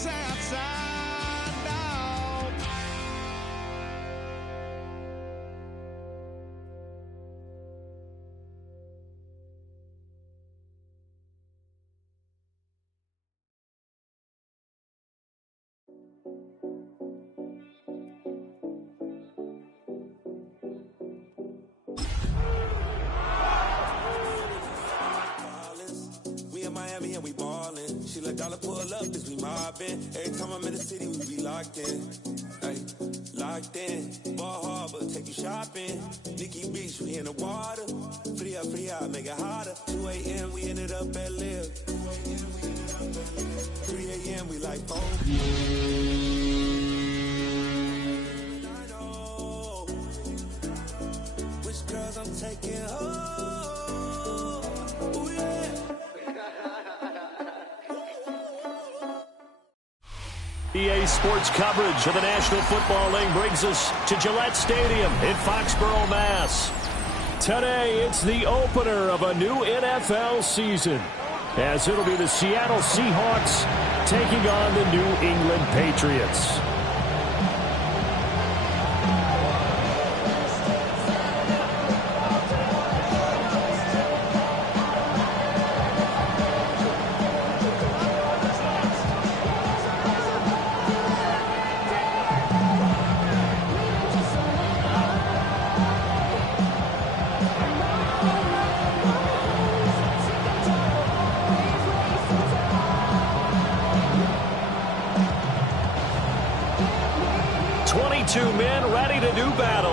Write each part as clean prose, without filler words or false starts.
south side dog. We in Miami and we ballin'. She let dollar pull up as we mobbin'. Every time I'm in the city, we be locked in. Ay, locked in. Ball Harbor, take you shopping. Nikki Beach, we in the water. Free out, make it hotter. 2 a.m., we ended up at Live. 3 a.m., we like phone. I know which girls I'm taking home. Ooh, yeah. EA Sports coverage of the National Football League brings us to Gillette Stadium in Foxborough, Mass. Today, it's the opener of a new NFL season, as it'll be the Seattle Seahawks taking on the New England Patriots.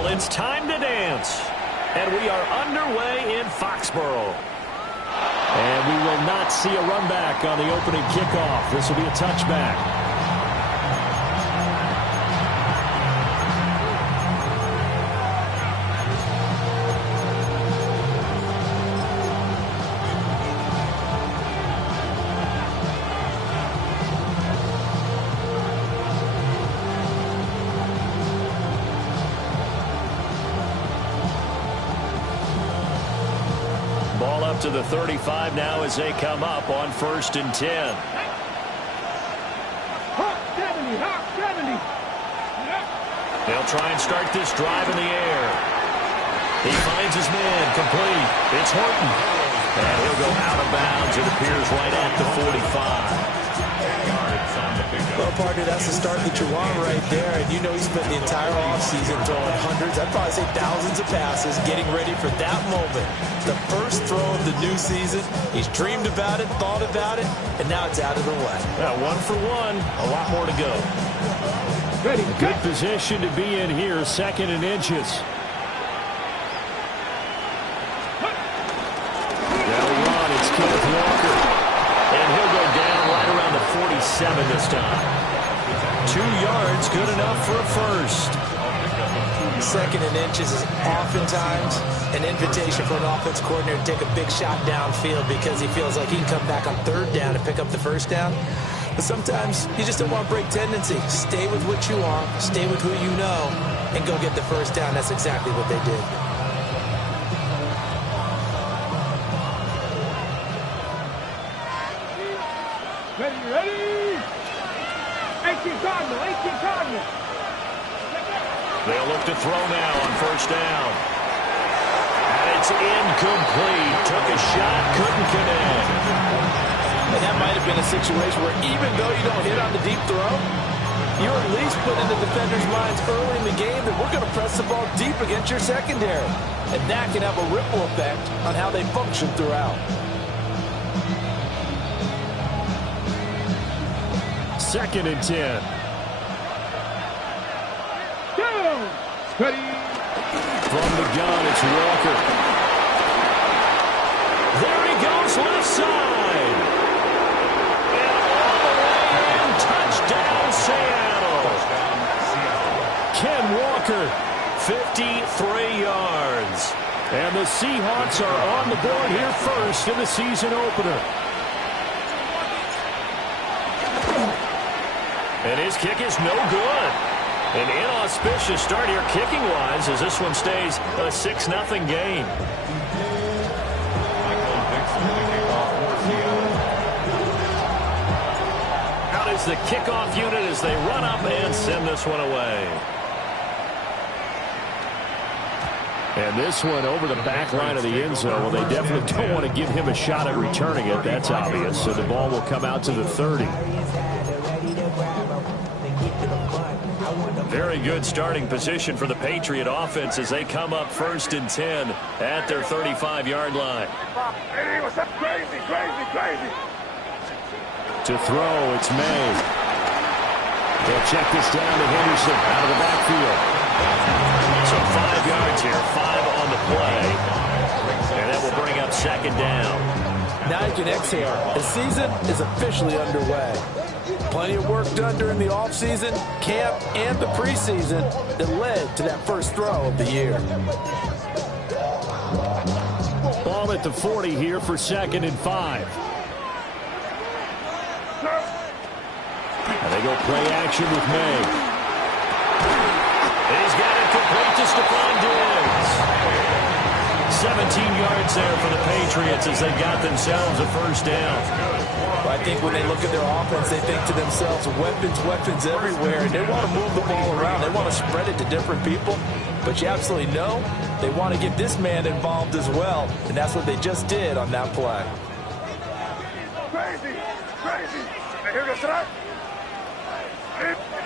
It's time to dance, and we are underway in Foxborough. And we will not see a run back on the opening kickoff. This will be a touchback. To the 35 now as they come up on 1st and 10. They'll try and start this drive in the air. He finds his man complete. It's Horton. And he'll go out of bounds. It appears right at the 45. Well, partner, that's the start that you want right there. And you know he spent the entire offseason throwing hundreds, I'd probably say thousands of passes, getting ready for that moment. The first throw of the new season. He's dreamed about it, thought about it, and now it's out of the way. Yeah, 1 for 1. A lot more to go. Ready. Good position to be in here, 2nd and inches. They'll run. It's Kenneth Walker. And he'll go down right around the 47 this time. 2 yards, good enough for a first. 2nd and inches is oftentimes an invitation for an offense coordinator to take a big shot downfield because he feels like he can come back on 3rd down and pick up the 1st down. But sometimes you just don't want to break tendency. Stay with what you are, stay with who you know, and go get the 1st down. That's exactly what they did. Ready? 18 Cardinal. They'll look to throw now on 1st down. And it's incomplete. Took a shot, couldn't connect. And that might have been a situation where even though you don't hit on the deep throw, you're at least put in the defender's minds early in the game that we're going to press the ball deep against your secondary. And that can have a ripple effect on how they function throughout. 2nd and 10. Ready. From the gun, it's Walker. There he goes, left side. And all the way in, touchdown, Seattle. Ken Walker, 53 yards. And the Seahawks are on the board here first in the season opener. And his kick is no good. An inauspicious start here kicking-wise as this one stays a 6-0 game. Out is the kickoff unit as they run up and send this one away. And this one over the back line of the end zone. Well, they definitely don't want to give him a shot at returning it. That's obvious. So the ball will come out to the 30. Very good starting position for the Patriot offense as they come up 1st and 10 at their 35-yard line. Hey, what's up? Crazy, crazy, crazy. To throw, it's May. They'll check this down to Henderson out of the backfield. So 5 yards here, 5 on the play. And that will bring up 2nd down. Now you can exhale. The season is officially underway. Plenty of work done during the offseason, camp, and the preseason that led to that first throw of the year. Ball at the 40 here for 2nd and 5. And they go play action with May. He's got it complete to Stephon Diggs. 17 yards there for the Patriots as they got themselves a 1st down. I think when they look at their offense, they think to themselves, weapons, weapons everywhere, and they want to move the ball around. They want to spread it to different people, but you absolutely know they want to get this man involved as well, and that's what they just did on that play. Crazy, crazy. Here goes that.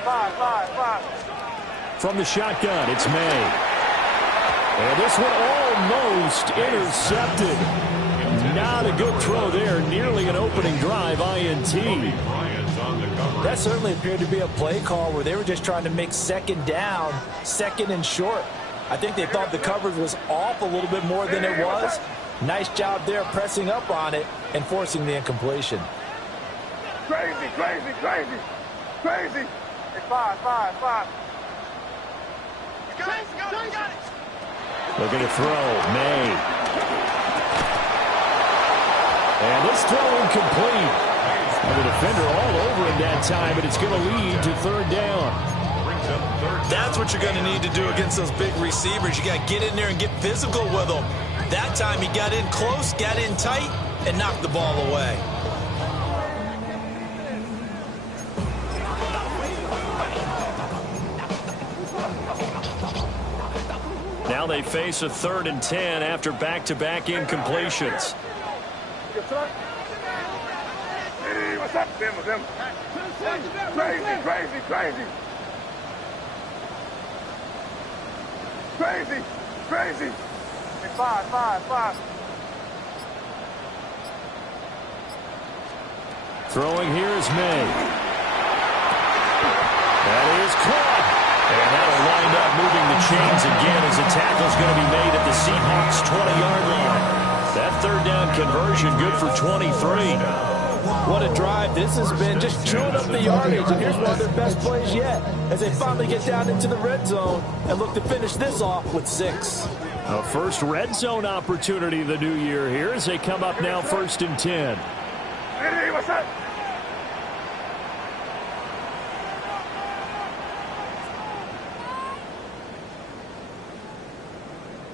5. From the shotgun, it's May. And this one almost intercepted. Not a good throw there. Nearly an opening drive INT. That certainly appeared to be a play call where they were just trying to make 2nd down, 2nd and short. I think they thought the coverage was off a little bit more than it was. Nice job there pressing up on it and forcing the incompletion. Crazy, crazy, crazy, crazy. Hey, 5. Got it. Looking to throw, May. And this throw incomplete. And the defender all over him that time, but it's going to lead to 3rd down. That's what you're going to need to do against those big receivers. You got to get in there and get physical with them. That time he got in close, got in tight, and knocked the ball away. Now they face a 3rd and 10 after back-to-back incompletions. Hey, what's up? Them. Crazy, crazy, crazy. Crazy, crazy. Hey, 5. Throwing here is May. That is caught. And that'll wind up moving the chains again as the tackle's going to be made at the Seahawks 20-yard line. That 3rd down conversion good for 23. What a drive this has been, just chewing up the yardage. And here's one of their best plays yet as they finally get down into the red zone and look to finish this off with 6. A first red zone opportunity of the new year here as they come up now 1st and 10. Hey, what's up?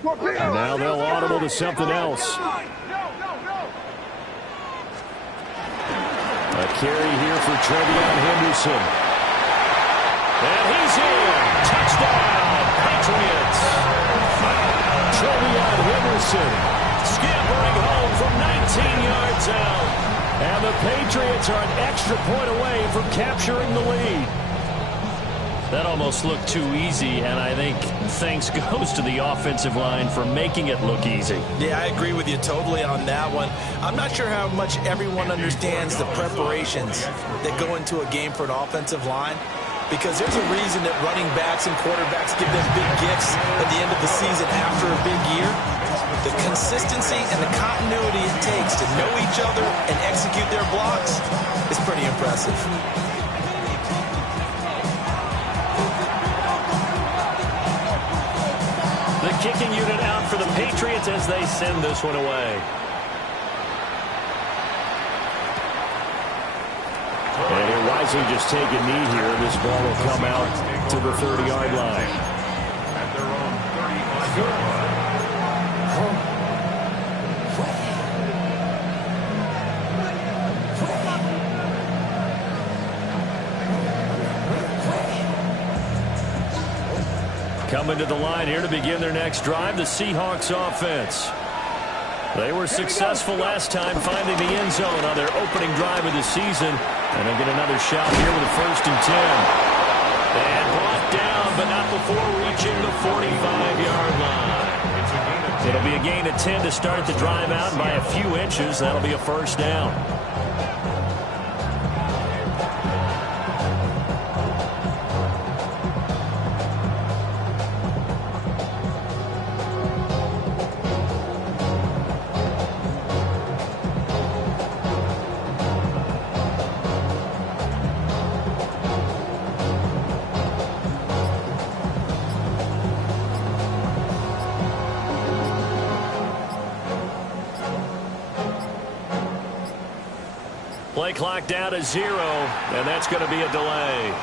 And now they'll audible to something else. A carry here for Trevion Henderson. And he's in. Touchdown, Patriots. Trevion Henderson scampering home from 19 yards out. And the Patriots are an extra point away from capturing the lead. That almost looked too easy, and I think thanks goes to the offensive line for making it look easy. Yeah, I agree with you totally on that one. I'm not sure how much everyone understands the preparations that go into a game for an offensive line, because there's a reason that running backs and quarterbacks give them big gifts at the end of the season after a big year. The consistency and the continuity it takes to know each other and execute their blocks is pretty impressive. The kicking unit out for the Patriots as they send this one away. And he'll wisely just take a knee here. This ball will come out to the 30-yard line. At their own 30-yard line. Coming to the line here to begin their next drive, the Seahawks offense. They were successful last time finding the end zone on their opening drive of the season. And they get another shot here with a 1st and 10. And brought down, but not before reaching the 45-yard line. It'll be a gain of 10 to start the drive out, and by a few inches, that'll be a 1st down. Play clock down to 0, and that's going to be a delay.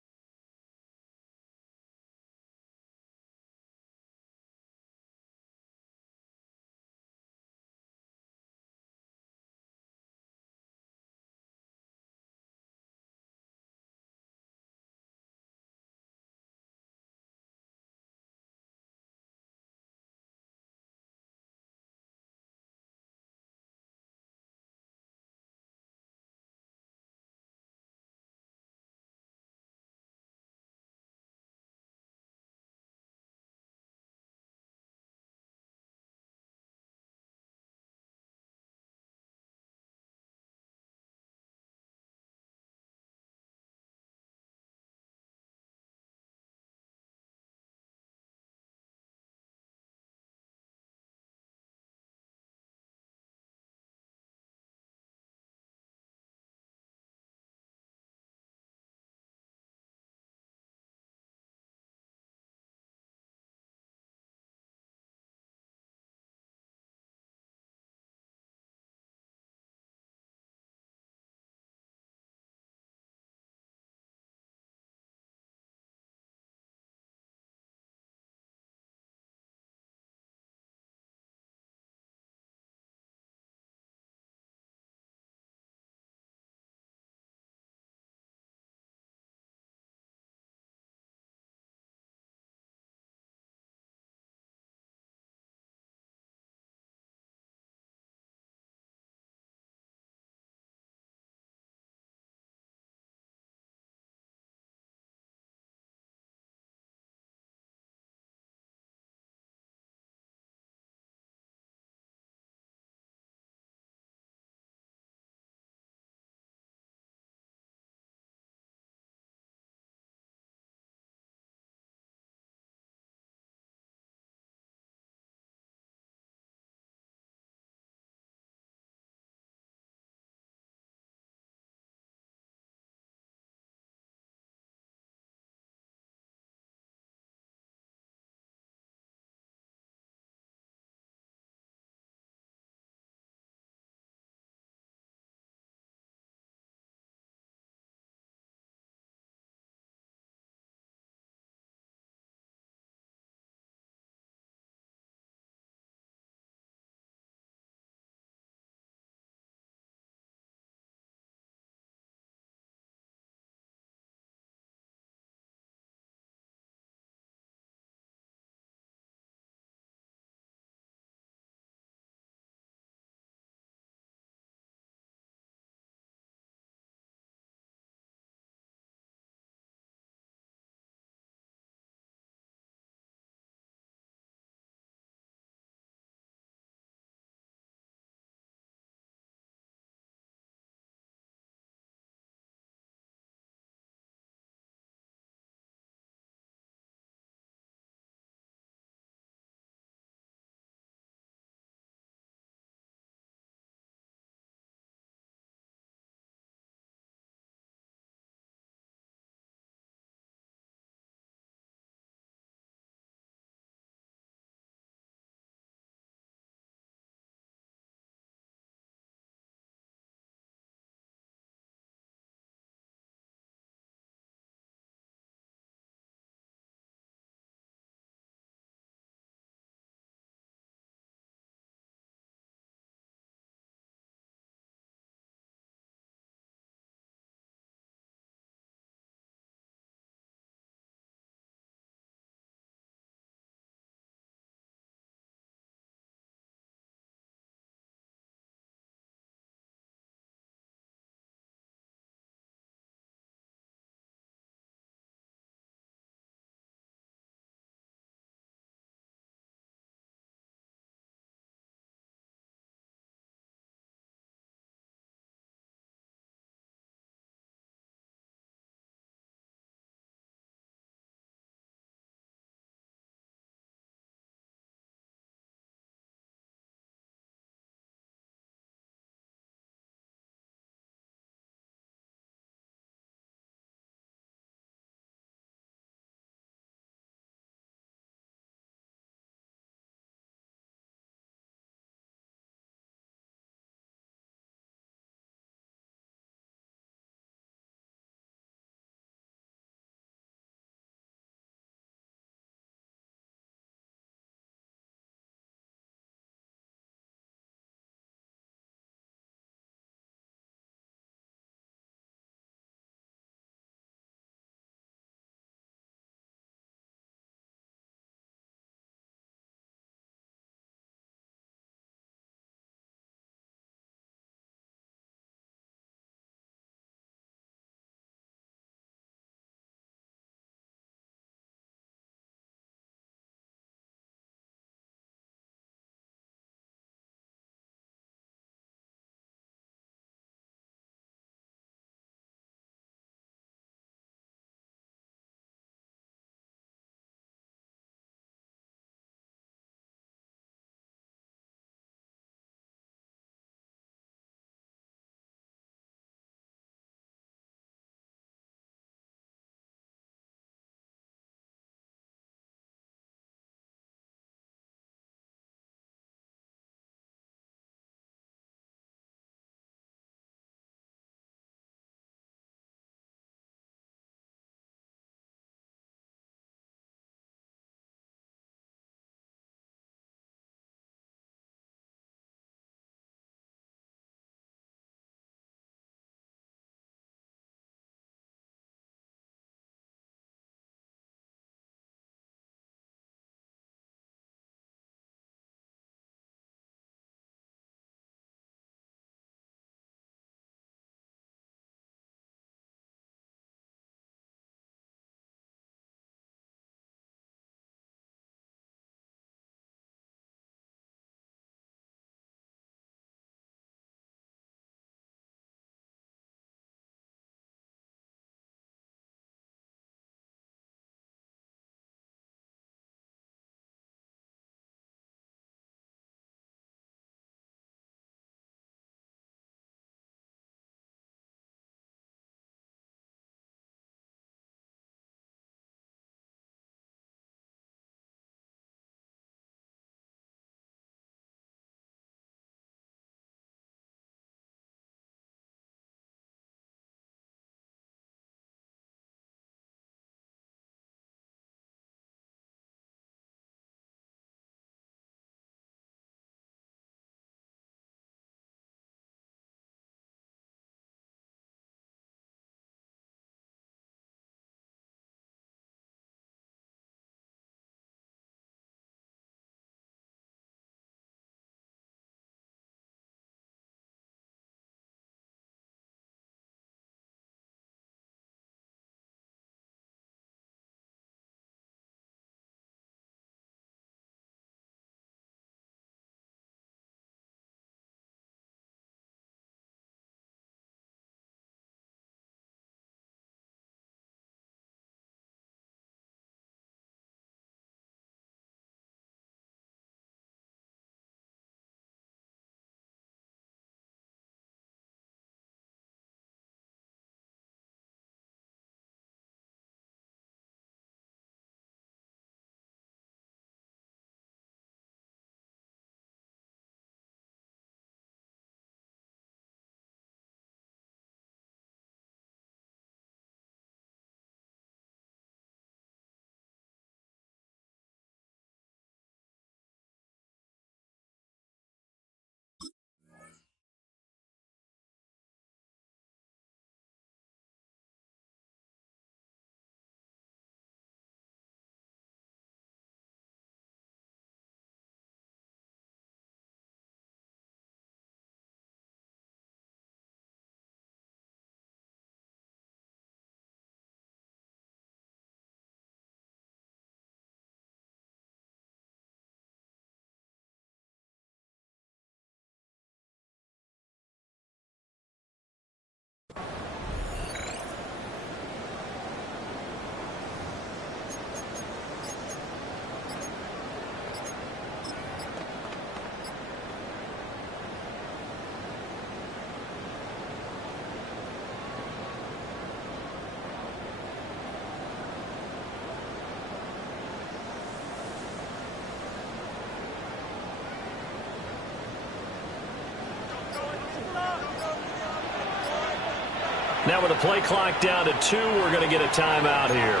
Now with the play clock down to 2, we're going to get a timeout here.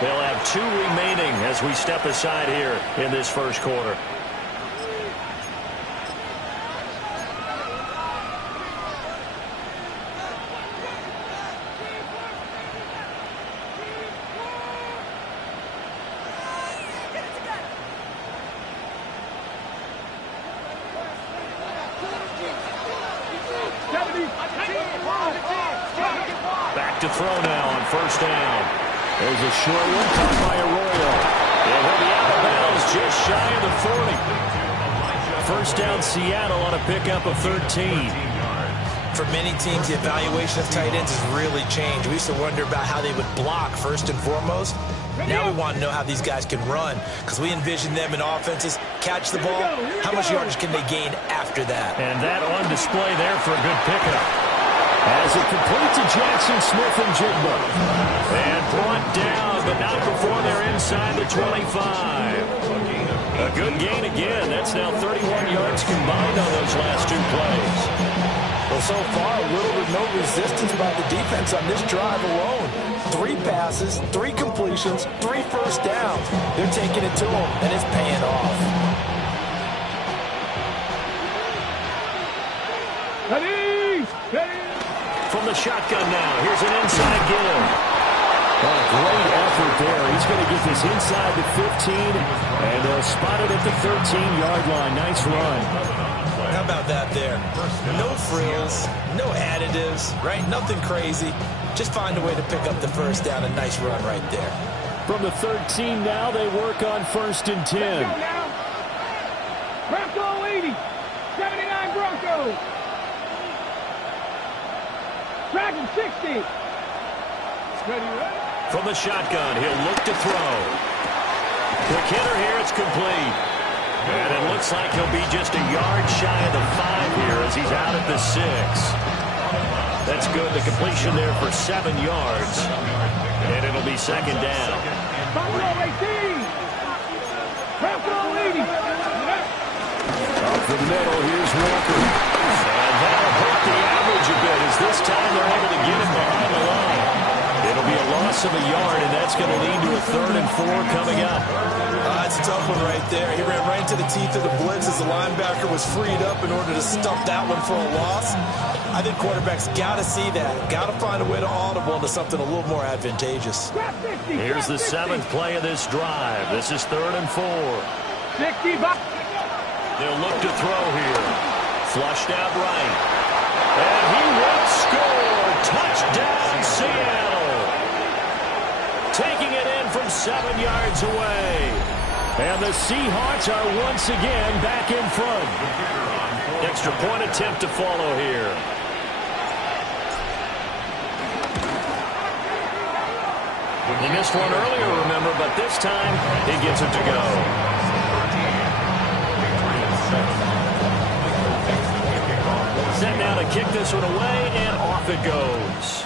They'll have 2 remaining as we step aside here in this first quarter. Back to throw now on first down. There's a short one caught by Arroyo. And he'll be out of bounds just shy of the 40. First down Seattle on a pickup of 13. For many teams, the evaluation of tight ends has really changed. We used to wonder about how they would block first and foremost. Now we want to know how these guys can run, because we envision them in offenses catch the ball. How much yardage can they gain after that? And that on display there for a good pickup. As it completes to Jackson Smith and Jigba. And brought down, but not before they're inside the 25. A good gain again. That's now 31 yards combined on those last 2 plays. Well, so far, little to no resistance by the defense on this drive alone. 3 passes, 3 completions, 3 first downs. They're taking it to them, and it's paying off. From the shotgun now, here's an inside give. Oh, great effort there. He's going to get this inside the 15, and they'll spot it at the 13-yard line. Nice run. How about that there? No frills, no additives, right? Nothing crazy. Just find a way to pick up the first down. A nice run right there. From the 13 now, they work on first and 10. Bronco 80, 79 Broncos. Dragon 60. From the shotgun, he'll look to throw. Quick hitter here, it's complete. And it looks like he'll be just a yard shy of the 5 here as he's out at the 6. That's good. The completion there for 7 yards. And it'll be second down. Buffalo 18. Buffalo 80. Up the middle, here's Walker. And that'll hurt the average a bit as this time they're able to get him behind the line. It'll be a loss of a yard, and that's going to lead to a 3rd and 4 coming up. That's a tough one right there. He ran right into the teeth of the blitz as the linebacker was freed up in order to stop that one for a loss. I think quarterbacks got to see that. Got to find a way to audible into something a little more advantageous. Here's the 7th play of this drive. This is 3rd and 4. 60. They'll look to throw here. Flushed out right. And he will score. Touchdown, Seattle. Taking it in from 7 yards away. And the Seahawks are once again back in front. Extra point attempt to follow here. He missed one earlier, remember, but this time he gets it to go. Set now to kick this one away, and off it goes.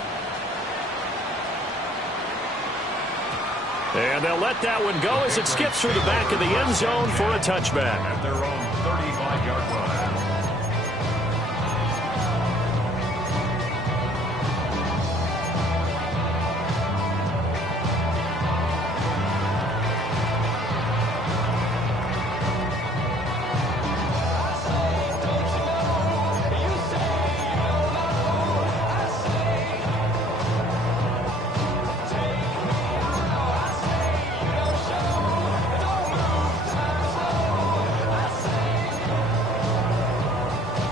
And they'll let that one go as it skips through the back of the end zone for a touchback. At their own 35-yard line.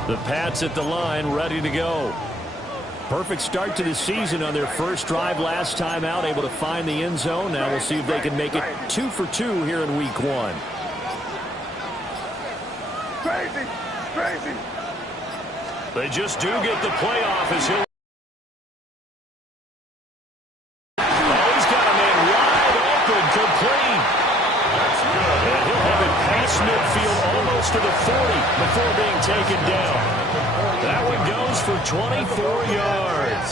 The Pats at the line, ready to go. Perfect start to the season on their first drive last time out, able to find the end zone. Now we'll see if they can make it 2 for 2 here in week 1. Crazy, crazy. They just do get the playoff as he'll... Oh, he's got a man wide open, complete. That's good. And he'll have it past midfield almost to the 40 before being taken down. That one goes for 24 yards.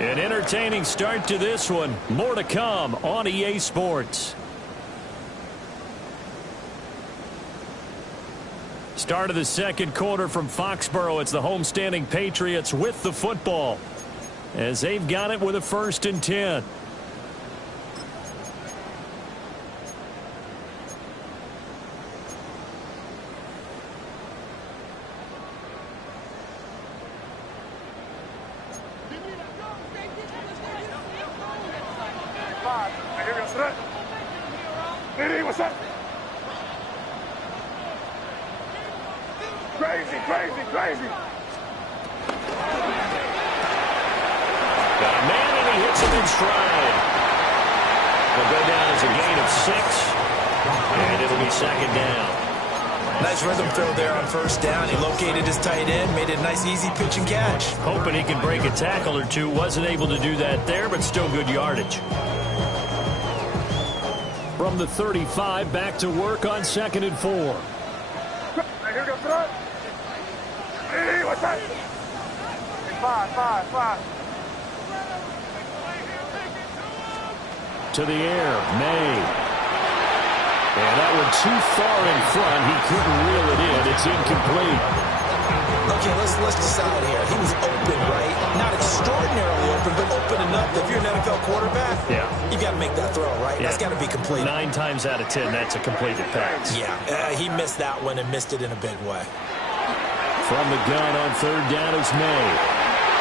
An entertaining start to this one. More to come on EA Sports. Start of the second quarter from Foxborough. It's the homestanding Patriots with the football as they've got it with a 1st and 10. What's up? Crazy, crazy, crazy. Got a man, and he hits him in stride. Will go down as a gain of 6, and it'll be 2nd down. Nice rhythm throw there on 1st down. He located his tight end, made it a nice, easy pitch and catch. Hoping he can break a tackle or two. Wasn't able to do that there, but still good yardage. From the 35, back to work on 2nd and 4. Here goes front. Hey, what's that? 5. To the air, May. And that one too far in front. He couldn't reel it in. It's incomplete. Okay, let's decide here. He was open, right? Not extraordinarily open, but open enough that if you're an NFL quarterback, you got to make that throw, right? Yeah. That's got to be complete. 9 times out of 10, that's a completed pass. Yeah, he missed that one and missed it in a big way. From the gun on 3rd down is May.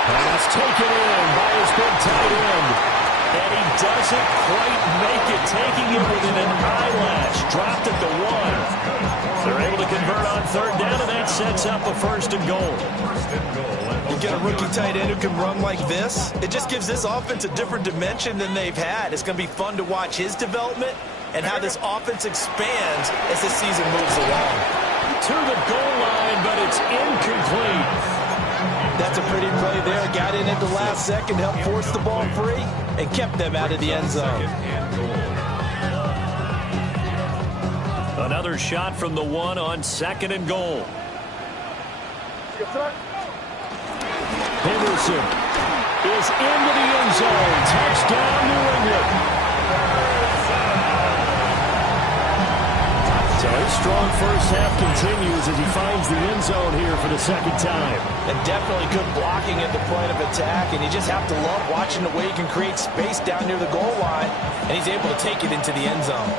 Pass taken in by his big tight end. And he doesn't quite make it, taking it within an eyelash. Dropped at the 1. They're able to convert on 3rd down, and that sets up a 1st and goal. You get a rookie tight end who can run like this, it just gives this offense a different dimension than they've had. It's going to be fun to watch his development and how this offense expands as the season moves along. To the goal line, but it's incomplete. That's a pretty play there. Got in at the last second, helped force the ball free, and kept them out of the end zone. Another shot from the 1 on 2nd and goal. Henderson is into the end zone. Touchdown, New England. So his strong first half continues as he finds the end zone here for the 2nd time. And definitely good blocking at the point of attack, and you just have to love watching the way he can create space down near the goal line, and he's able to take it into the end zone.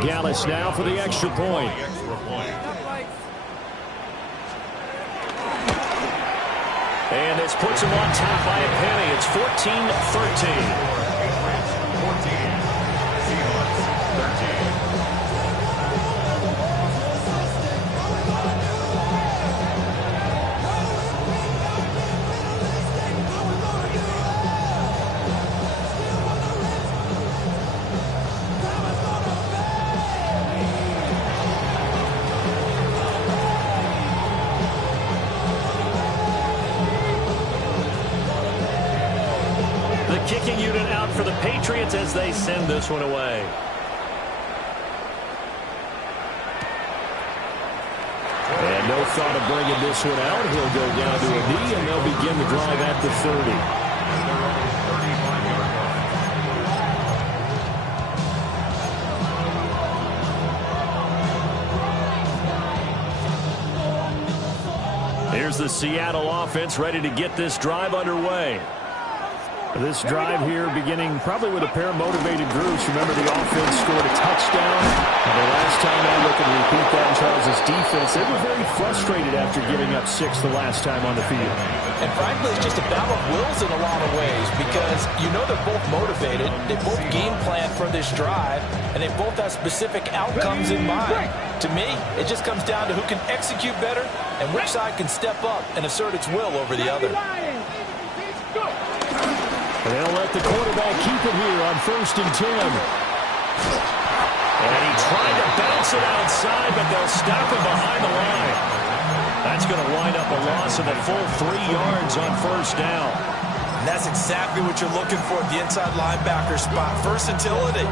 Gallus now for the extra point. And this puts him on top by a penny. It's 14-13. Kicking unit out for the Patriots as they send this one away. And no thought of bringing this one out. He'll go down to a knee, and they'll begin the drive at the 30. Here's the Seattle offense ready to get this drive underway. This drive here beginning probably with a pair of motivated groups. Remember, the offense scored a touchdown. And the last time I look and repeat that in Charles' defense, they were very frustrated after giving up 6 the last time on the field. And frankly, it's just a battle of wills in a lot of ways because you know they're both motivated. They both game plan for this drive, and they both have specific outcomes in mind. To me, it just comes down to who can execute better and which side can step up and assert its will over the other. And they'll let the quarterback keep it here on 1st and 10. And he tried to bounce it outside, but they'll stop him behind the line. That's going to wind up a loss of a full 3 yards on 1st down. And that's exactly what you're looking for at the inside linebacker spot. Versatility.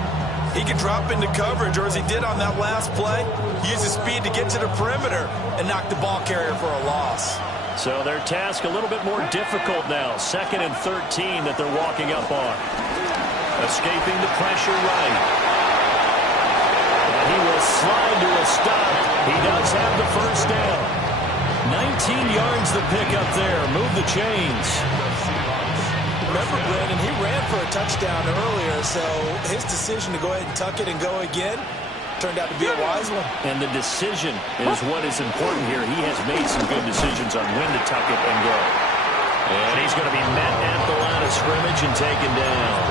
He can drop into coverage, or as he did on that last play, use his speed to get to the perimeter and knock the ball carrier for a loss. So their task a little bit more difficult now. 2nd and 13 that they're walking up on. Escaping the pressure right. And he will slide to a stop. He does have the first down. 19 yards the pick up there. Move the chains. Remember, Brandon, he ran for a touchdown earlier, so his decision to go ahead and tuck it and go again turned out to be a wise one. And the decision is what is important here. He has made some good decisions on when to tuck it and go. And he's going to be met at the line of scrimmage and taken down.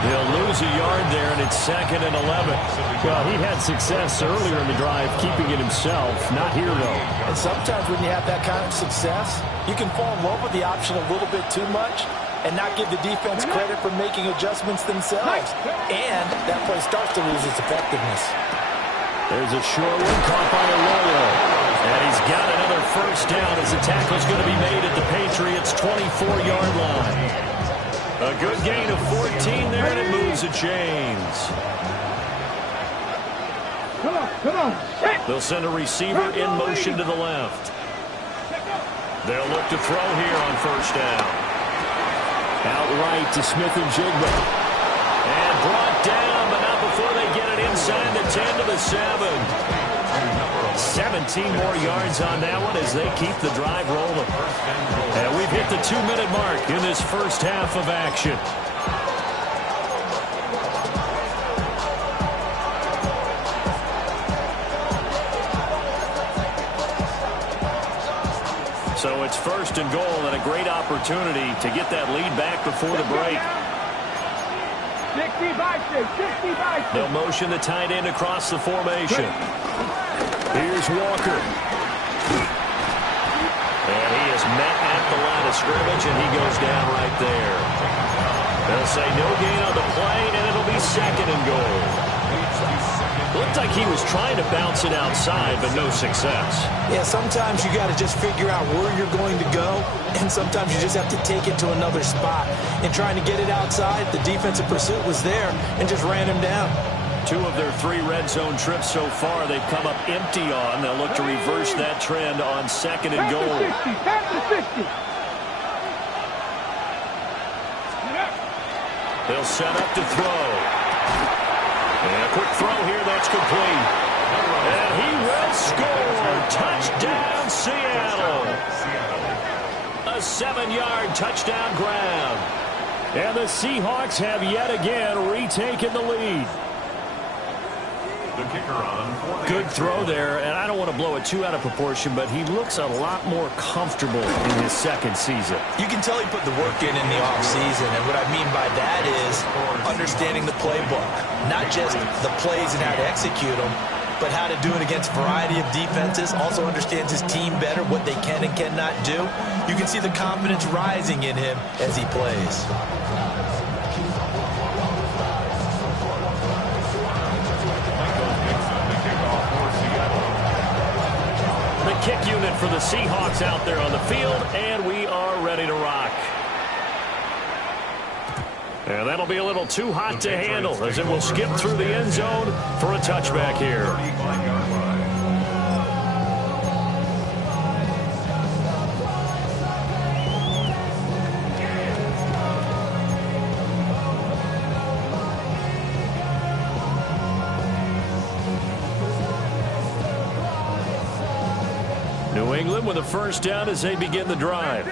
He'll lose a yard there, and it's 2nd and 11. Well, he had success earlier in the drive, keeping it himself. Not here, though. And sometimes when you have that kind of success, you can fall in love with the option a little bit too much and not give the defense credit for making adjustments themselves. And that play starts to lose its effectiveness. There's a short one caught by Arroyo. And he's got another first down as the tackle's going to be made at the Patriots' 24-yard line. A good gain of 14 there, and it moves the chains. Come on. They'll send a receiver in motion to the left. They'll look to throw here on first down. Outright to Smith and Jigba. And brought down, but not before they get it inside the 10 to the 7. 17 more yards on that one as they keep the drive rolling. And we've hit the 2-minute mark in this first half of action. So it's 1st and goal, and a great opportunity to get that lead back before the break. 60 They'll motion the tight end across the formation. Here's Walker. And he is met at the line of scrimmage, and he goes down right there. They'll say no gain on the play, and it'll be 2nd and goal. Looked like he was trying to bounce it outside, but no success. Yeah, sometimes you got to just figure out where you're going to go, and sometimes you just have to take it to another spot. In trying to get it outside, the defensive pursuit was there and just ran him down. 2 of their 3 red zone trips so far they've come up empty on. They'll look to reverse that trend on 2nd and goal. They'll set up to throw. And a quick throw here that's complete. And he will score. Touchdown, Seattle. A 7-yard touchdown grab. And the Seahawks have yet again retaken the lead. Good throw there, and I don't want to blow it too out of proportion, but he looks a lot more comfortable in his 2nd season. You can tell he put the work in the offseason, and what I mean by that is understanding the playbook. Not just the plays and how to execute them, but how to do it against a variety of defenses. Also understands his team better, what they can and cannot do. You can see the confidence rising in him as he plays. Kick unit for the Seahawks out there on the field, and we are ready to rock. And that'll be a little too hot to handle as it will skip through the end zone for a touchback here. New England with a first down as they begin the drive.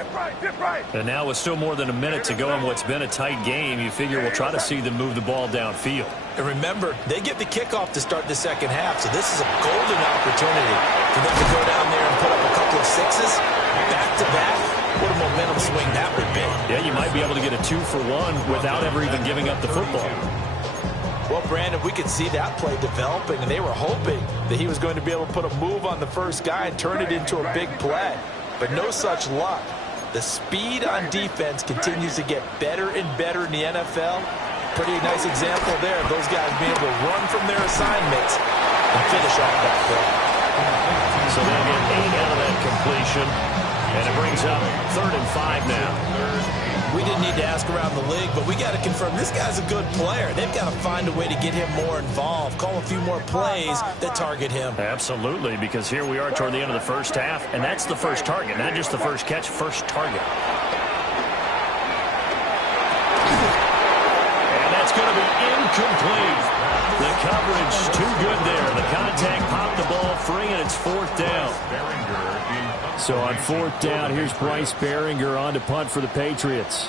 And now with still more than a minute to go in what's been a tight game, you figure we'll try to see them move the ball downfield. And remember, they get the kickoff to start the 2nd half, so this is a golden opportunity for them to go down there and put up a couple of 6s back-to-back. What a momentum swing that would be. Yeah, you might be able to get a 2-for-1 without ever even giving up the football. Well, Brandon, we could see that play developing, and they were hoping that he was going to be able to put a move on the first guy and turn it into a big play. But no such luck. The speed on defense continues to get better and better in the NFL. Pretty nice example there of those guys being able to run from their assignments and finish off that play. So they'll get 8 out of that completion. And it brings up 3rd and 5 now. We didn't need to ask around the league, but we got to confirm this guy's a good player. They've got to find a way to get him more involved, call a few more plays that target him. Absolutely, because here we are toward the end of the first half, and that's the first target, not just the first catch, first target. And that's going to be incomplete. The coverage too good there. The contact popped the ball free, and it's 4th down. So on 4th down, here's Bryce Behringer on to punt for the Patriots.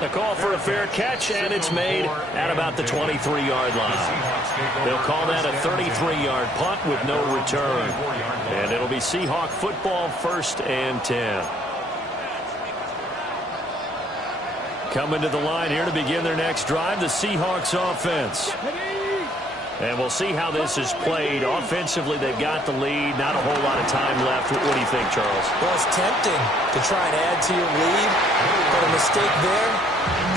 The call for a fair catch, and it's made at about the 23-yard line. They'll call that a 33-yard punt with no return. And it'll be Seahawk football, 1st and 10. Coming to the line here to begin their next drive, the Seahawks offense. And we'll see how this is played. Offensively, they've got the lead. Not a whole lot of time left. What do you think, Charles? Well, it's tempting to try and add to your lead, but a mistake there,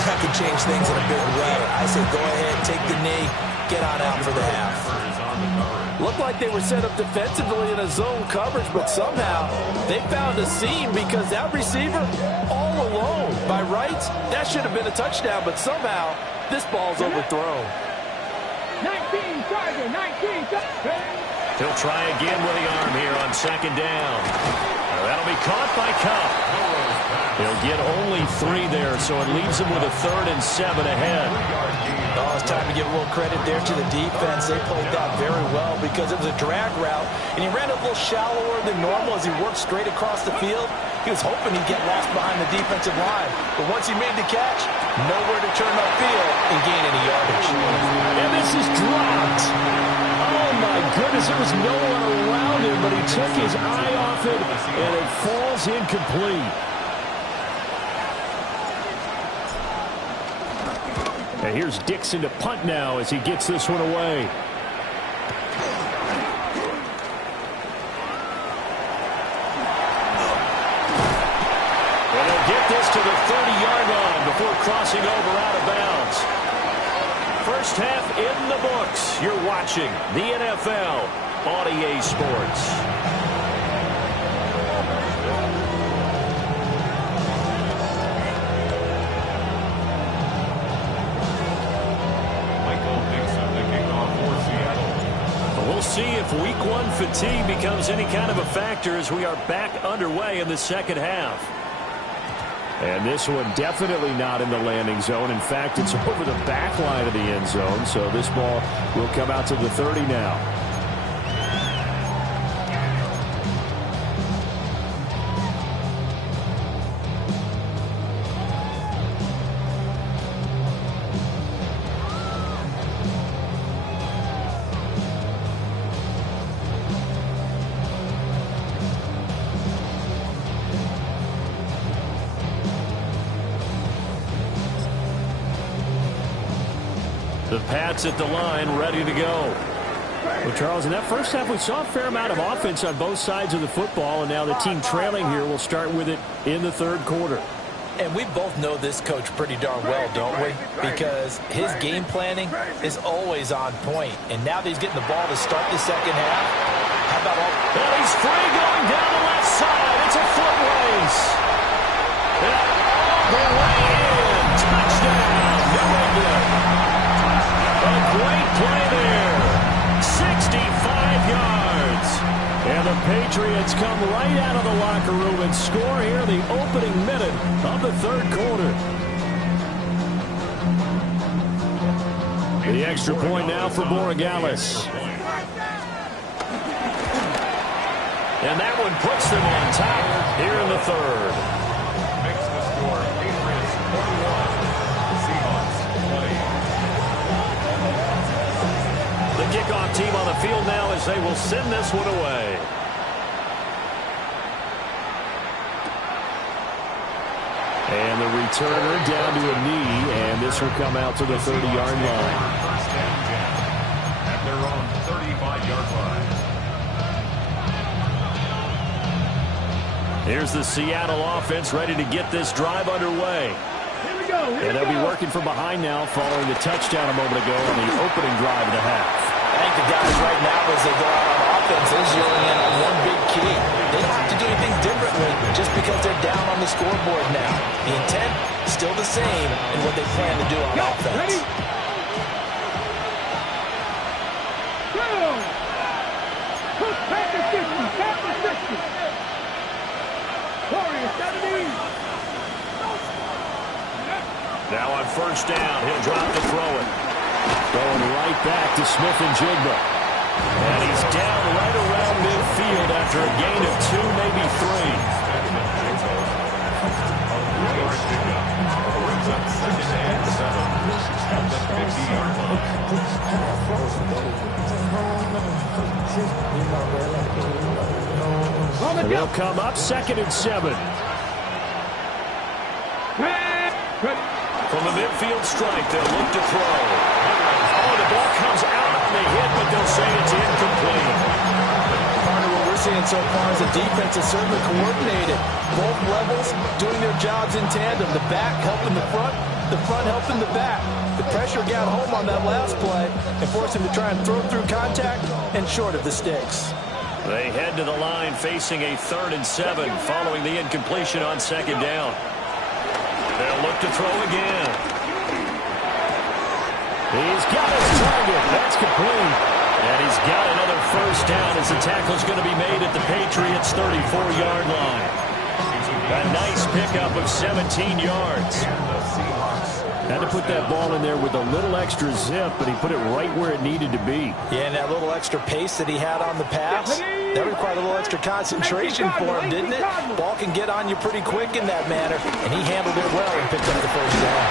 that could change things in a big way. I say go ahead, take the knee, get on out for the half. Looked like they were set up defensively in a zone coverage, but somehow they found a seam because that receiver all alone. By rights, that should have been a touchdown, but somehow this ball's overthrown. 19 Tiger, 19 Tiger. He'll try again with the arm here on 2nd down. That'll be caught by Cup. He'll get only 3 there, so it leaves him with a 3rd and 7 ahead. Oh, it's time to give a little credit there to the defense. They played that very well because it was a drag route, and he ran a little shallower than normal as he worked straight across the field. He was hoping he'd get lost behind the defensive line, but once he made the catch, nowhere to turn upfield and gain any yardage. And this is dropped. Oh, my goodness, there was no one around him, but he took his eye off it, and it falls incomplete. And here's Dixon to punt now as he gets this one away. And they'll get this to the 30-yard line before crossing over out of bounds. First half in the books. You're watching the NFL on EA Sports. We'll see if Week 1 fatigue becomes any kind of a factor as we are back underway in the second half. And this one definitely not in the landing zone. In fact, it's over the back line of the end zone, so this ball will come out to the 30 now. The Pats at the line, ready to go. Well, Charles, in that first half, we saw a fair amount of offense on both sides of the football, and now the team trailing here will start with it in the 3rd quarter. And we both know this coach pretty darn well, don't we? Because his game planning is always on point. And now that he's getting the ball to start the second half, how about all... Well, he's free going down the left side. It's a foot race. And all the way in. Touchdown, New England. A great play there. 65 yards. And the Patriots come right out of the locker room and score here in the opening minute of the 3rd quarter. The extra point now for Borregales. And that one puts them on top here in the 3rd. Makes the score Patriots 41, Seahawks 20. The kickoff team on the field now as they will send this one away. And the returner down to a knee, and this will come out to the 30-yard line. First and 10 at their own 35-yard line. Here's the Seattle offense ready to get this drive underway. Here we go. And they'll be working from behind now following the touchdown a moment ago on the opening drive of the half. think the guys right now, as they go out on offense, they're zeroing in on one big key. They don't have to do anything differently just because they're down on the scoreboard now. The intent, still the same in what they plan to do on offense. Ready? Go! Cook back to 50, back to 60. Warrior 70. Now on first down, he'll drop to throw it. Going right back to Smith and Jigba. And he's down right around midfield after a gain of 2, maybe 3. They'll come up 2nd and 7. From the midfield strike, they'll look to throw. Oh, the ball comes out on the hit, but they'll say it's incomplete. Part of what we're seeing so far is the defense is certainly coordinated. Both levels doing their jobs in tandem. The back helping the front helping the back. The pressure got home on that last play and forced him to try and throw through contact and short of the sticks. They head to the line facing a 3rd and 7 following the incompletion on 2nd down. They'll look to throw again. He's got his target. That's complete. And he's got another first down as the tackle's going to be made at the Patriots' 34-yard line. A nice pickup of 17 yards. Had to put that ball in there with a little extra zip, but he put it right where it needed to be. Yeah, and that little extra pace that he had on the pass, that required a little extra concentration for him, didn't it? Ball can get on you pretty quick in that manner, and he handled it well and picked up the first down.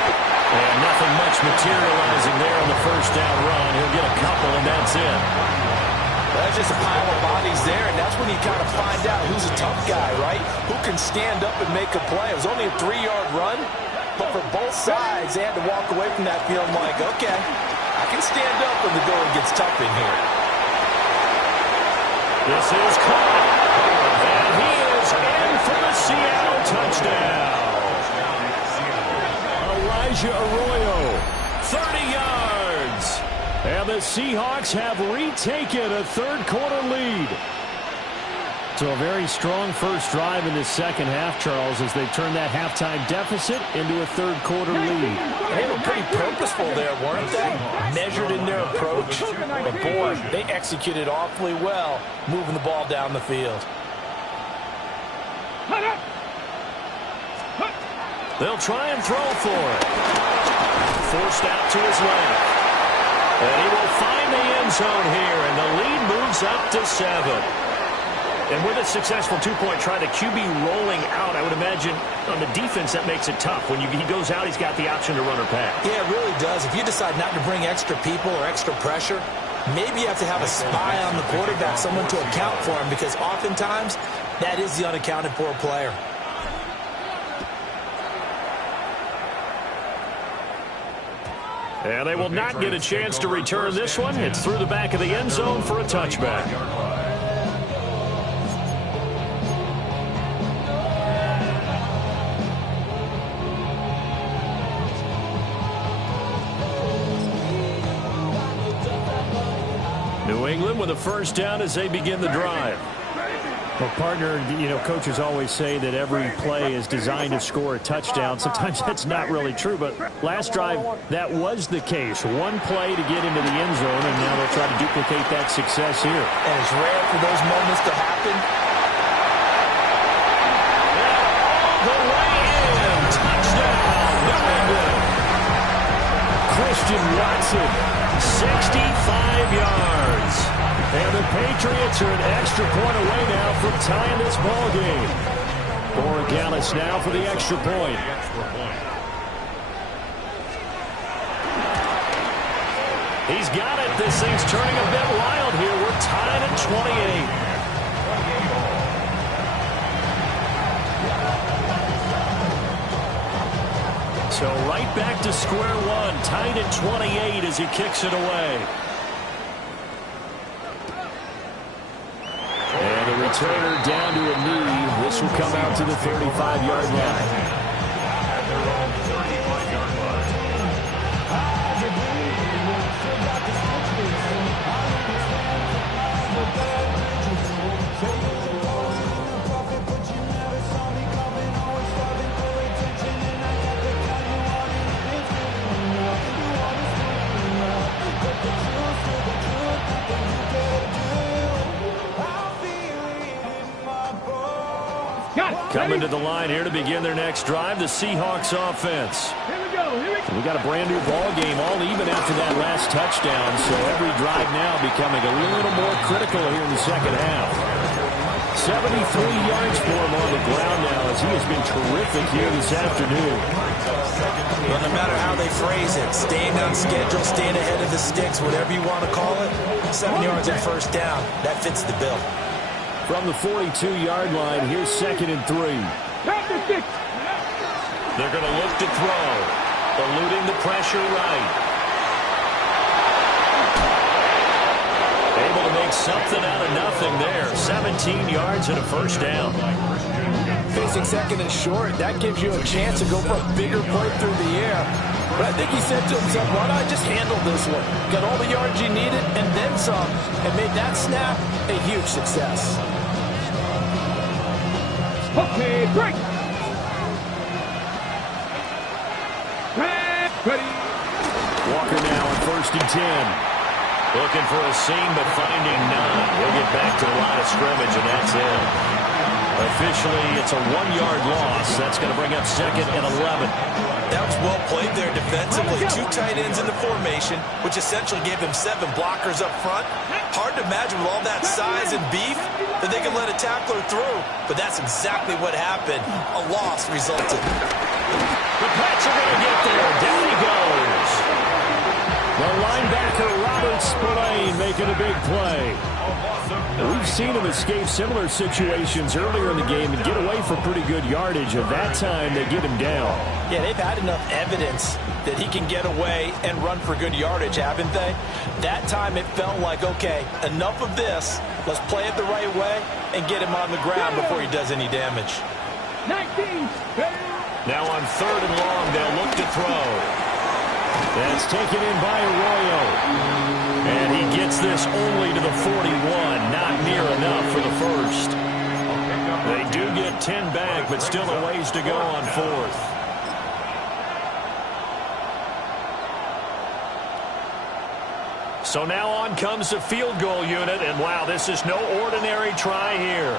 And nothing much materializing there on the first down run. He'll get a couple, and that's it. That's just a pile of bodies there, and that's when you kind of find out who's a tough guy, right? Who can stand up and make a play. It was only a 3-yard run, but for both sides, they had to walk away from that feeling like, okay, I can stand up when the going gets tough in here. This is caught, and he is in for the Seattle touchdown. Elijah Arroyo, 30 yards. And the Seahawks have retaken a 3rd-quarter lead. So a very strong first drive in the second half, Charles, as they turn that halftime deficit into a 3rd-quarter lead. They were pretty purposeful there, weren't they? Measured in their approach. But, boy, they executed awfully well, moving the ball down the field. They'll try and throw for it. Forced out to his left. And he will find the end zone here, and the lead moves up to 7. And with a successful 2-point try, the QB rolling out, I would imagine on the defense that makes it tough. When he goes out, he's got the option to run or pass. Yeah, it really does. If you decide not to bring extra people or extra pressure, maybe you have to have a spy on the quarterback, someone to account for him, because oftentimes that is the unaccounted for player. And they will not get a chance to return this one. It's through the back of the end zone for a touchback. New England with a first down as they begin the drive. Well, partner, coaches always say that every play is designed to score a touchdown. Sometimes that's not really true, but last drive, that was the case. One play to get into the end zone, and now they'll try to duplicate that success here. And it's rare for those moments to happen. The way in. Touchdown, New England. Christian Watson, 65 yards. And the Patriots are an extra point away now from tying this ball game. Borregales now for the extra point. He's got it. This thing's turning a bit wild here. We're tied at 28. So right back to square one. Tied at 28 as he kicks it away. And the returner down to a knee. This will come out to the 35-yard line. Coming to the line here to begin their next drive, the Seahawks offense. Here we go. We got a brand new ball game, all even after that last touchdown. So every drive now becoming a little more critical here in the second half. 73 yards for him on the ground now as he has been terrific here this afternoon. Well, no matter how they phrase it, staying on schedule, staying ahead of the sticks, whatever you want to call it, 7 yards and first down, that fits the bill. From the 42-yard line, here's 2nd and 3. They're going to look to throw, eluding the pressure right. Able to make something out of nothing there. 17 yards and a first down. Facing 2nd and short, that gives you a chance to go for a bigger play through the air. But I think he said to himself, why not just handle this one? Got all the yards you needed and then some, and made that snap a huge success. Okay, break. Ready. Walker now on 1st and 10. Looking for a seam, but finding none. He'll get back to the line of scrimmage, and that's it. Officially, it's a 1-yard loss. That's going to bring up 2nd and 11. That was well played there defensively. 2 tight ends in the formation, which essentially gave them 7 blockers up front. Hard to imagine with all that size and beef that they could let a tackler through, but that's exactly what happened. A loss resulted. The Pats are going to get there. Down he goes. The linebacker, Robert Spillane, making a big play. We've seen him escape similar situations earlier in the game and get away for pretty good yardage. At that time, they get him down. Yeah, they've had enough evidence that he can get away and run for good yardage, haven't they? That time it felt like, okay, enough of this. Let's play it the right way and get him on the ground before he does any damage. 19. Now on 3rd and long, they'll look to throw. That's taken in by Arroyo. And he gets this only to the 41. Not near enough for the first. They do get 10 back, but still a ways to go on 4th. So now on comes the field goal unit. And wow, this is no ordinary try here.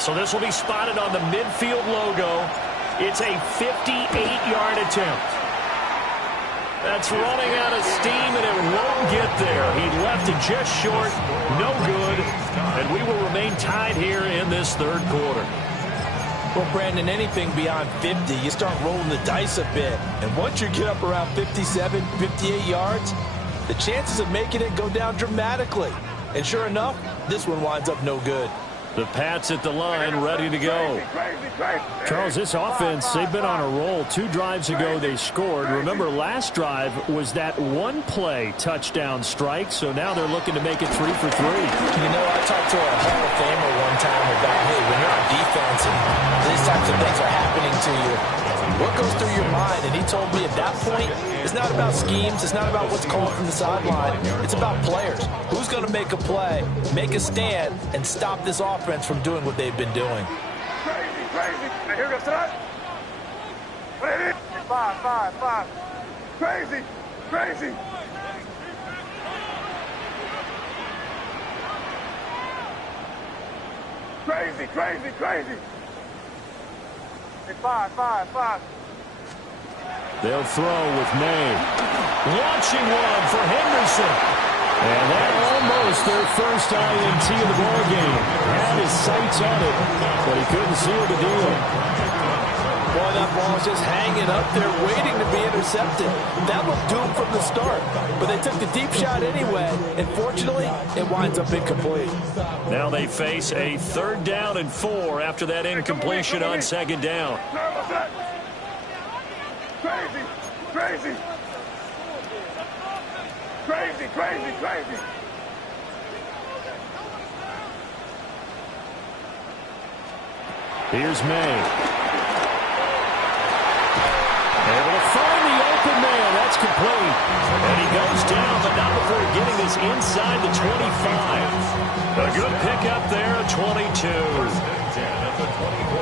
So this will be spotted on the midfield logo. It's a 58-yard attempt. That's running out of steam, and it won't get there. He left it just short, no good, and we will remain tied here in this 3rd quarter. Well, Brandon, anything beyond 50, you start rolling the dice a bit. And once you get up around 57, 58 yards, the chances of making it go down dramatically. And sure enough, this one winds up no good. The Pats at the line, ready to go. Charles, this offense, they've been on a roll. 2 drives ago, they scored. Remember, last drive was that 1-play touchdown strike, so now they're looking to make it 3 for 3. You know, I talked to a Hall of Famer one time about, hey, when you're on defense and these types of things are happening to you, what goes through your mind? And he told me at that point, it's not about schemes. It's not about what's called from the sideline. It's about players. Who's going to make a play, make a stand, and stop this offense from doing what they've been doing. Crazy. Now here goes that. Ready? 5. Crazy. Crazy. Hey, 5. They'll throw with May. Launching one for Henderson. And that almost their first INT of the ball game. Had his sights on it, but he couldn't seal the deal. Boy, that ball was just hanging up there waiting to be intercepted. That looked doomed from the start, but they took the deep shot anyway, and fortunately, it winds up incomplete. Now they face a 3rd down and 4 after that incompletion on 2nd down. Crazy. Here's May. Able to find the open man. That's complete. And he goes down, but not before getting this inside the 25. A good pickup there at 22.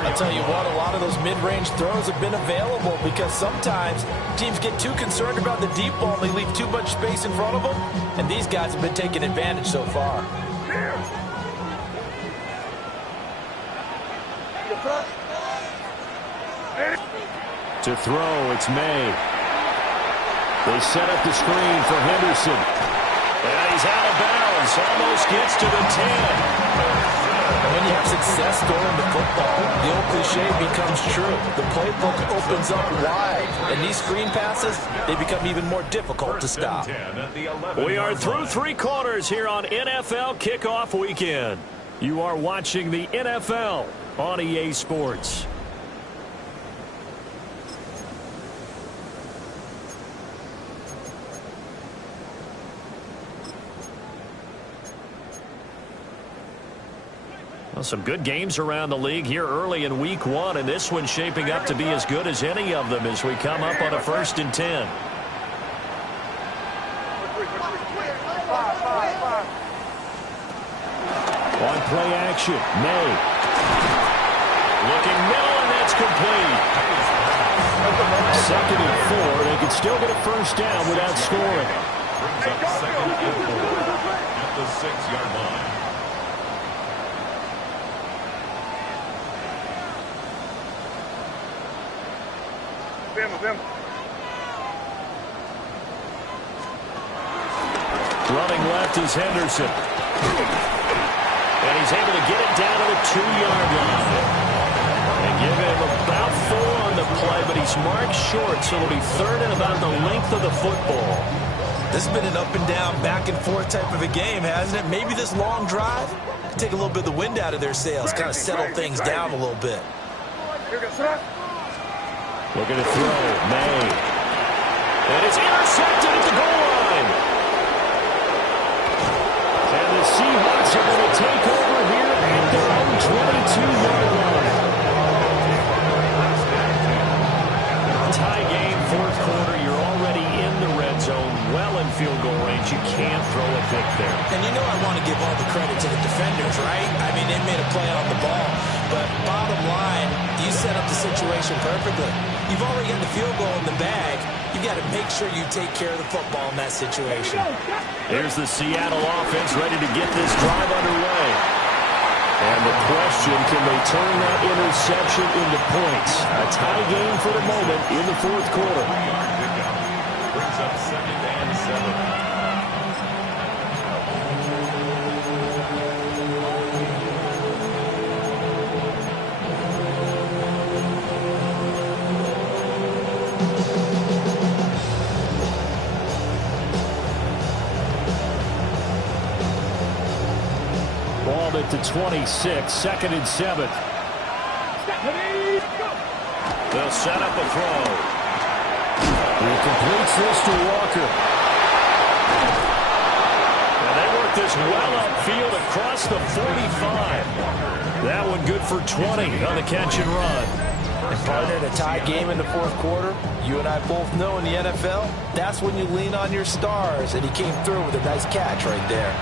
I'll tell you what, a lot of those mid-range throws have been available because sometimes teams get too concerned about the deep ball and they leave too much space in front of them, and these guys have been taking advantage so far. Here. To throw, it's May. They set up the screen for Henderson. And he's out of bounds. Almost gets to the 10. And when you have success throwing the football, the old cliche becomes true. The playbook opens up wide. And these screen passes, they become even more difficult to stop. We are through 3 quarters here on NFL Kickoff Weekend. You are watching the NFL on EA Sports. Well, some good games around the league here early in week 1, and this one's shaping up to be as good as any of them as we come up on a 1st and 10. On play action, May. Looking middle, and that's complete. 2nd and 4. They could still get a 1st down without scoring. Brings up 2nd and 4 at the 6-yard line. Running left is Henderson. And he's able to get it down to the 2-yard line. And give him about 4 on the play, but he's marked short, so it'll be 3rd and about the length of the football. This has been an up and down, back and forth type of a game, hasn't it? Maybe this long drive can take a little bit of the wind out of their sails, kind of settle things down a little bit. Looking to throw, May. And it's intercepted at the goal line. And the Seahawks are going to take over here at their own 22-yard line. Tie game, 4th quarter. You're already in the red zone, well in field goal range. You can't throw a pick there. And you know I want to give all the credit to the defenders, right? I mean, they made a play on the ball. But bottom line, you set up the situation perfectly. You've already got the field goal in the bag. You've got to make sure you take care of the football in that situation. Here's the Seattle offense ready to get this drive underway. And the question, can they turn that interception into points? A tie game for the moment in the 4th quarter. Brings up 2nd and 7. Ball at the 26, 2nd and 7. They'll set up a throw. He completes this to Walker. And they work this well upfield across the 45. That one good for 20 on the catch and run. And partner, in a tie game in the 4th quarter, you and I both know in the NFL, that's when you lean on your stars. And he came through with a nice catch right there.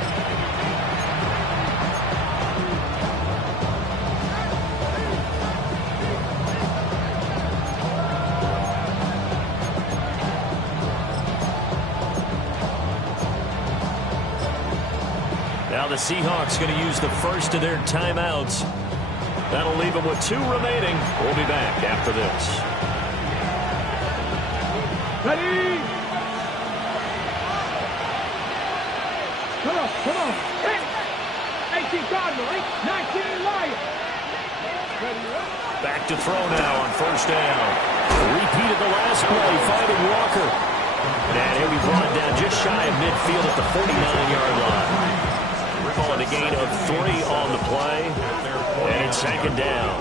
Now the Seahawks going to use the first of their timeouts. That'll leave them with 2 remaining. We'll be back after this. Ready? Come on. 18 Cardinal, 19 Lions. Back to throw now on 1st down. Repeated the last play, finding Walker. And he'll be brought down just shy of midfield at the 49-yard line. Calling a gain of 3 on the play. And it's 2nd down.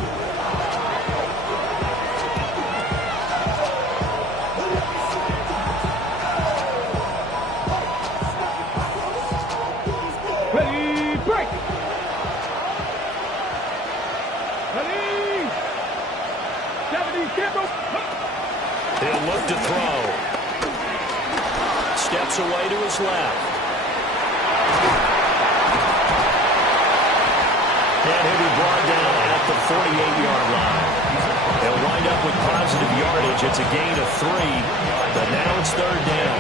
Ready, break. Ready. 70 Campbell. He'll look to throw. Steps away to his left. And he'll be brought down at the 48-yard line. They'll wind up with positive yardage. It's a gain of 3, but now it's 3rd down.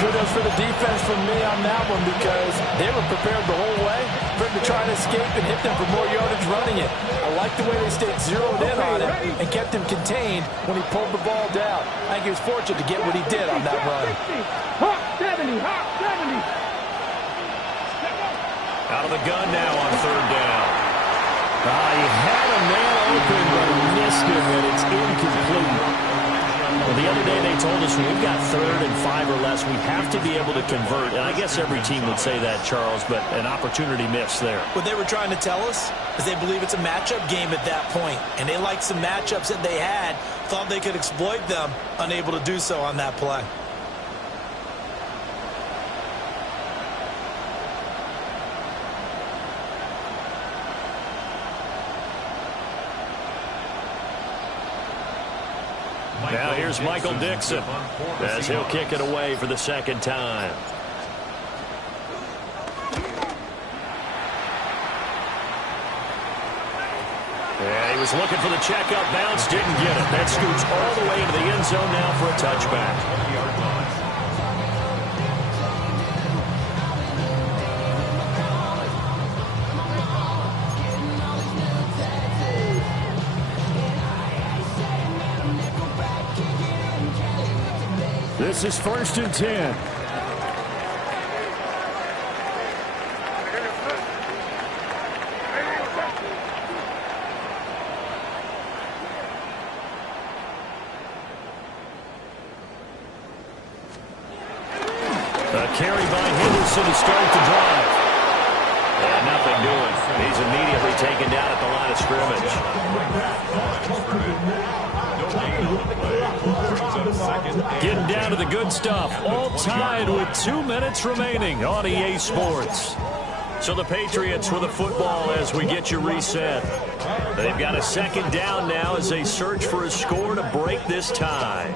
Kudos for the defense from me on that one because they were prepared the whole way for him to try to escape and hit them for more yardage running it. I like the way they stayed zeroed in on it and kept him contained when he pulled the ball down. I think he was fortunate to get what he did on that run. Hawk 70, Hawk 70. Out of the gun now on third down. He had a man open, but missed him, and it's incomplete. Well, the other day they told us when we've got 3rd and 5 or less, we have to be able to convert. And I guess every team would say that, Charles, but an opportunity missed there. What they were trying to tell us is they believe it's a matchup game at that point. And they liked some matchups that they had, thought they could exploit them, unable to do so on that play. Now here's Michael Dixon as he'll kick it away for the second time. Yeah, he was looking for the checkup bounce, didn't get it. That scoots all the way into the end zone now for a touchback. This is 1st and 10. A carry by Henderson to start the drive. And nothing doing. He's immediately taken down at the line of scrimmage. Getting down to the good stuff. All tied with 2 minutes remaining on EA Sports. So the Patriots with the football as we get you reset. They've got a second down now as they search for a score to break this tie.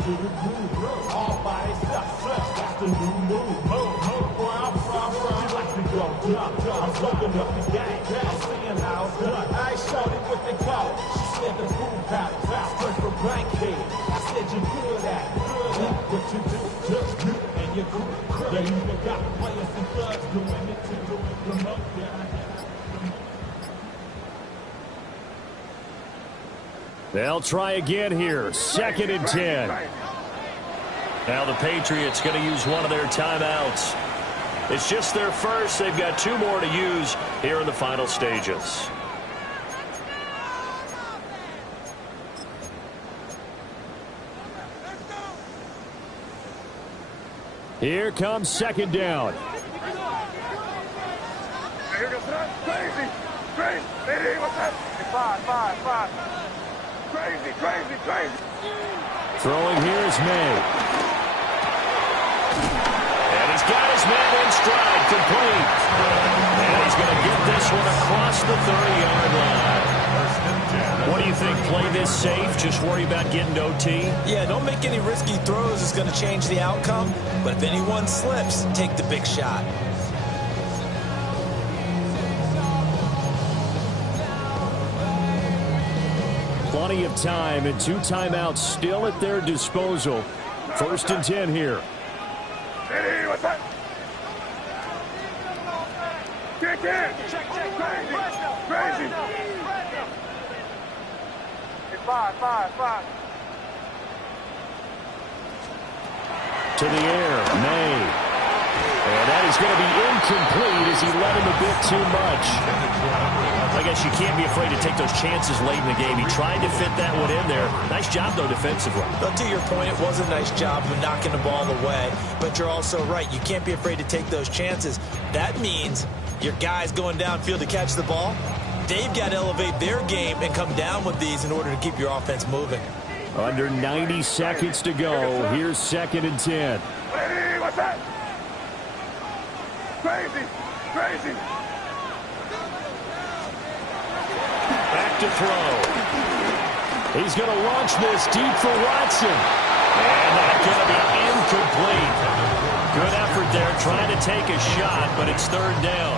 They'll try again here. 2nd and 10. Now the Patriots going to use one of their timeouts. It's just their first. They've got 2 more to use here in the final stages. Here comes 2nd down. Crazy. Crazy. What's that? 5. Crazy. Throwing here is May. And he's got his man in stride, complete. And he's going to get this one across the 30-yard line. What do you think? Play this safe? Just worry about getting to OT? Yeah, don't make any risky throws. It's going to change the outcome. But if anyone slips, take the big shot. Plenty of time and 2 timeouts still at their disposal. 1st and 10 here. Hey, what's that? Check. Crazy. 5. To the air, May. And that is going to be incomplete as he let him a bit too much. I guess you can't be afraid to take those chances late in the game. He tried to fit that one in there. Nice job, though, defensively. But to your point, it was a nice job of knocking the ball away. But you're also right. You can't be afraid to take those chances. That means your guys going downfield to catch the ball, they've got to elevate their game and come down with these in order to keep your offense moving. Under 90 seconds to go. Here's 2nd and 10. Hey, what's that? Crazy. Back to throw. He's going to launch this deep for Watson. And that's going to be incomplete. Good effort there trying to take a shot, but it's 3rd down.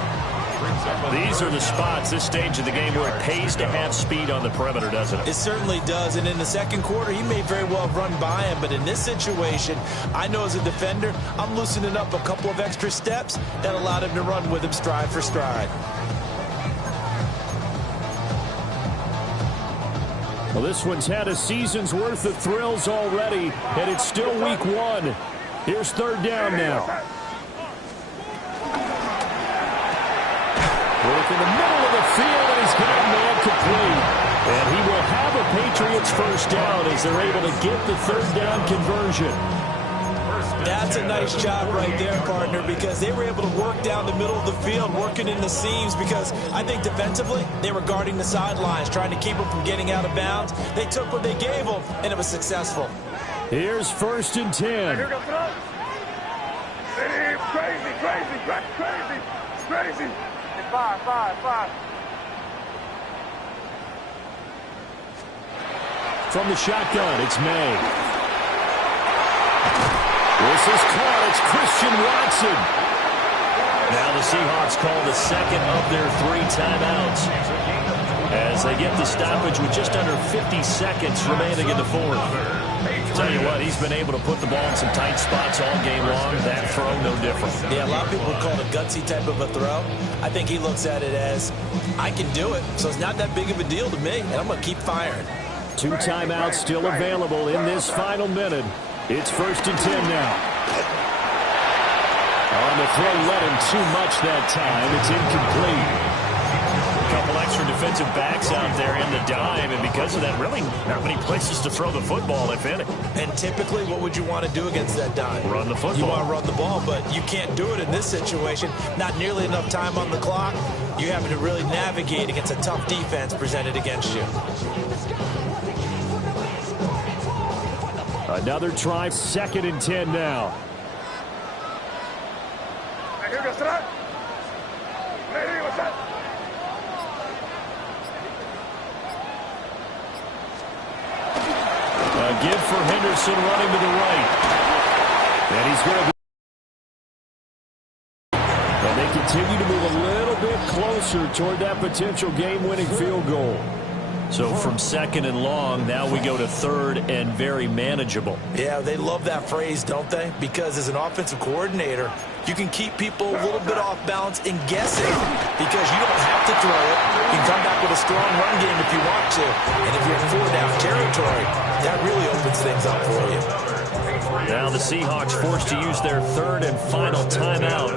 These are the spots, this stage of the game, where it pays to have speed on the perimeter, doesn't it? It certainly does, and in the second quarter, he may very well have run by him, but in this situation, I know as a defender, I'm loosening up a couple of extra steps that allowed him to run with him stride for stride. Well, this one's had a season's worth of thrills already, and it's still week one. Here's third down now. Work in the middle of the field, and he's got a man complete. And he will have a Patriots first down as they're able to get the third down conversion. That's a nice job right there, partner, because they were able to work down the middle of the field, working in the seams, because I think defensively they were guarding the sidelines, trying to keep them from getting out of bounds. They took what they gave them, and it was successful. Here's 1st and 10. Crazy. 5. From the shotgun, it's May. This is caught. It's Christian Watson. Now the Seahawks call the second of their 3 timeouts as they get the stoppage with just under 50 seconds remaining in the fourth. Tell you what, he's been able to put the ball in some tight spots all game long. That throw, no different. Yeah, a lot of people would call it a gutsy type of a throw. I think he looks at it as, I can do it, so it's not that big of a deal to me, and I'm going to keep firing. 2 timeouts still available in this final minute. It's 1st and 10 now. On the throw, let him too much that time. It's incomplete. A couple extra defensive backs out there in the dime, and because of that, really not many places to throw the football, if any. And typically, what would you want to do against that dime? Run the football. You want to run the ball, but you can't do it in this situation. Not nearly enough time on the clock. You're having to really navigate against a tough defense presented against you. Another try, 2nd and 10 now. A give for Henderson running to the right. And he's going to be... And they continue to move a little bit closer toward that potential game-winning field goal. So from 2nd and long, now we go to 3rd and very manageable. Yeah, they love that phrase, don't they? Because as an offensive coordinator, you can keep people a little bit off balance and guessing because you don't have to throw it. You can come back with a strong run game if you want to. And if you're in 4-down territory, that really opens things up for you. Now the Seahawks forced to use their 3rd and final timeout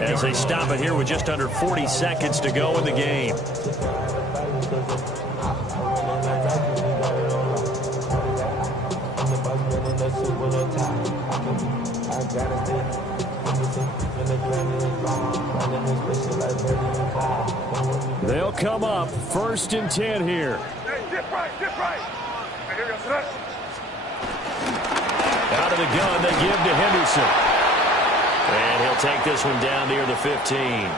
as they stop it here with just under 40 seconds to go in the game. They'll come up 1st and 10 here. Out of the gun, they give to Henderson. And he'll take this one down near the 15.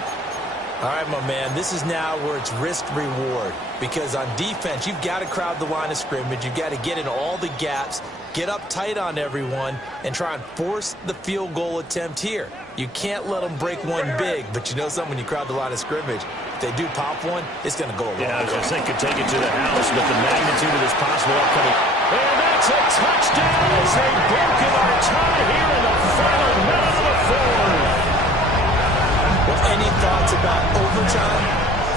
All right, my man, this is now where it's risk-reward. Because on defense, you've got to crowd the line of scrimmage. You've got to get in all the gaps, get up tight on everyone, and try and force the field goal attempt here. You can't let them break one big, but you know something, when you crowd the line of scrimmage, if they do pop one, it's going to go a long way. Yeah, I was going to say, could take it to the house, but the magnitude of this possible upcoming. And that's a touchdown as they've broken our tie here in the final minute of the fourth. Well, any thoughts about overtime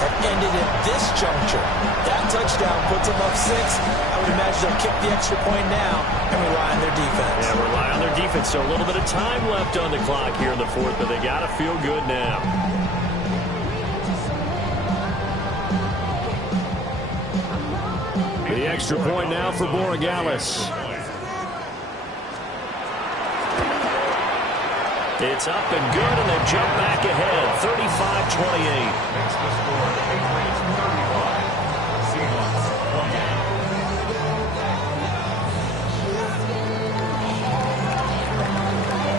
have ended at this juncture? That touchdown puts them up 6. I would imagine they'll kick the extra point now and rely on their defense. Yeah, rely on their defense. So a little bit of time left on the clock here in the fourth, but they got to feel good now. The extra point now for Borregales. It's up and good, and they jump back ahead, 35-28.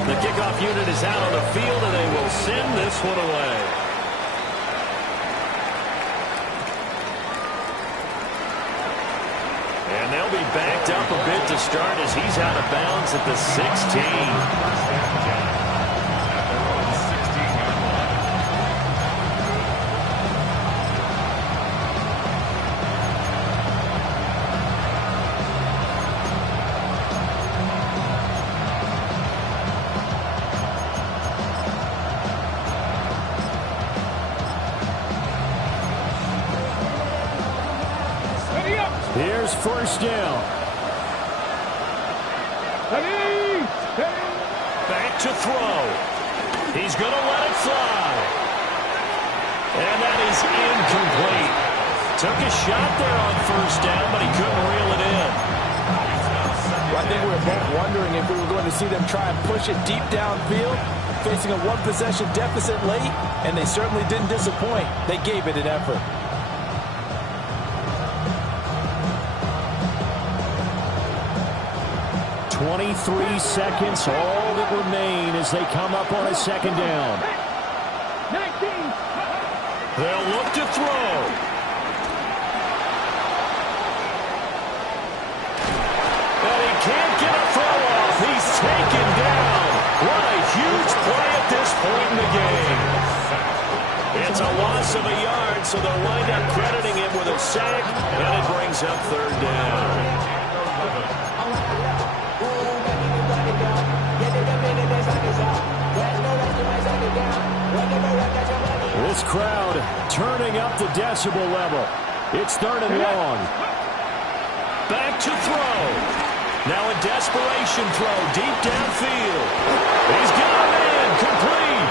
The kickoff unit is out on the field, and they will send this one away. And they'll be backed up a bit to start as he's out of bounds at the 16. It's first down. Back to throw. He's going to let it fly. And that is incomplete. Took a shot there on first down, but he couldn't reel it in. Well, I think we were both wondering if we were going to see them try and push it deep downfield, facing a one-possession deficit late, and they certainly didn't disappoint. They gave it an effort. 23 seconds, all that remain as they come up on a second down. They'll look to throw. And he can't get a throw off. He's taken down. What a huge play at this point in the game. It's a loss of a yard, so they'll wind up crediting him with a sack, and it brings up third down. This crowd turning up the decibel level. It's third and long. Back to throw. Now a desperation throw deep downfield. He's got a man complete.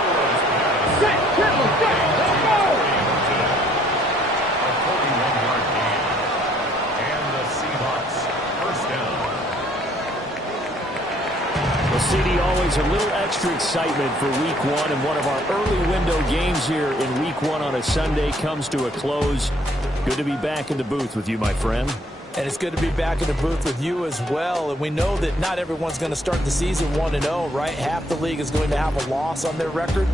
Set, triple, set, let's go! A 41-yard gain. And the Seahawks first down. Well, CD, always a little extra excitement for Week 1, and one of our early window games here in Week 1 on a Sunday comes to a close. Good to be back in the booth with you, my friend. And it's good to be back in the booth with you as well. And we know that not everyone's going to start the season 1-0, right? Half the league is going to have a loss on their record.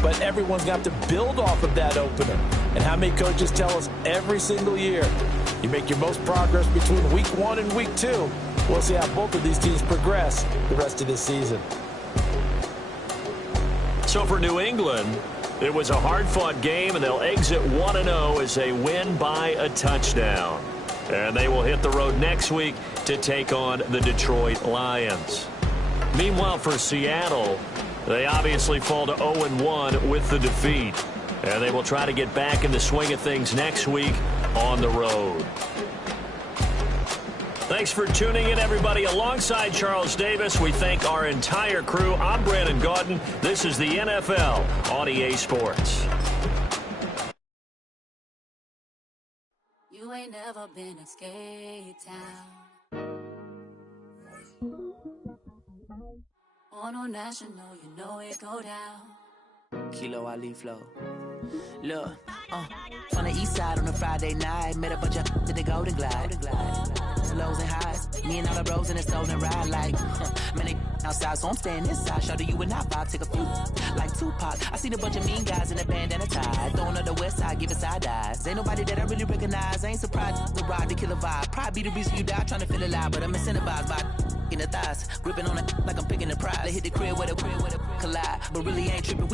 But everyone's going to have to build off of that opener. And how many coaches tell us every single year, you make your most progress between Week 1 and Week 2. We'll see how both of these teams progress the rest of this season. So for New England, it was a hard-fought game, and they'll exit 1-0 as they win by a touchdown. And they will hit the road next week to take on the Detroit Lions. Meanwhile, for Seattle, they obviously fall to 0-1 with the defeat. And they will try to get back in the swing of things next week on the road. Thanks for tuning in, everybody. Alongside Charles Davis, we thank our entire crew. I'm Brandon Gaudin. This is the NFL on EA Sports. You ain't never been a skate town. On a national, you know it go down. Kilo Ali flow. Look, from the east side on a Friday night, met a bunch of to the Golden Glide. Lows and highs, me and all the bros in a stolen ride like, man, they outside, so I'm staying inside. Shout to you and I vibe, take a few, like Tupac. I seen a bunch of mean guys in a band and a tie, throwing up the west side, giving side eyes. Ain't nobody that I really recognize, I ain't surprised to ride the killer vibe. Probably be the reason you die, trying to feel alive, but I'm incentivized by in the thighs, gripping on it like I'm picking the prize. They hit the crib where the collide, but really ain't tripping.